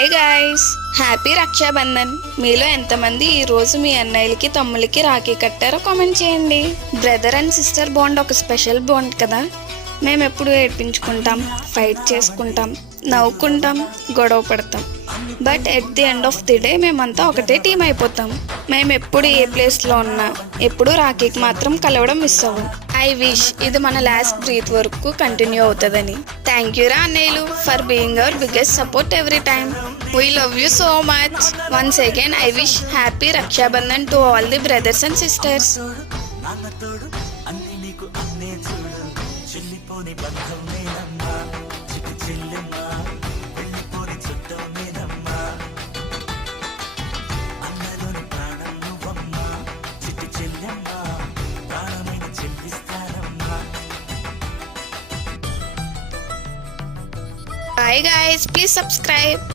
Hi guys, happy Rakshabandhan. మీలో ఎంతమంది ఈ రోజు మీ అన్నయ్యలకి తమ్ముళ్ళకి రాఖీ కట్టారో కామెంట్ చేయండి. బ్రదర్ అండ్ సిస్టర్ బాండ్ ఒక స్పెషల్ బాండ్ కదా. మేము ఎప్పుడు ఏడ్పించుకుంటాం, ఫైట్ చేసుకుంటాం, నవ్వుకుంటాం, గొడవ పడతాం. But at the end of the day మేమంతా ఒకటే టీం అయిపోతాం. మేము ఎప్పుడు ఏ ప్లేస్లో ఉన్నా ఎప్పుడు రాఖీకి మాత్రం కలవడం మిస్ అవ్వం. ఐ విష్ ఇది మన లాస్ట్ బ్రీత్ వరకు కంటిన్యూ అవుతుందని. థ్యాంక్ యూ రా అన్నయ్యలు for being our biggest support every time. We love you so much. Once again I wish happy Rakshabandhan to all the brothers and sisters. Bye guys, please subscribe.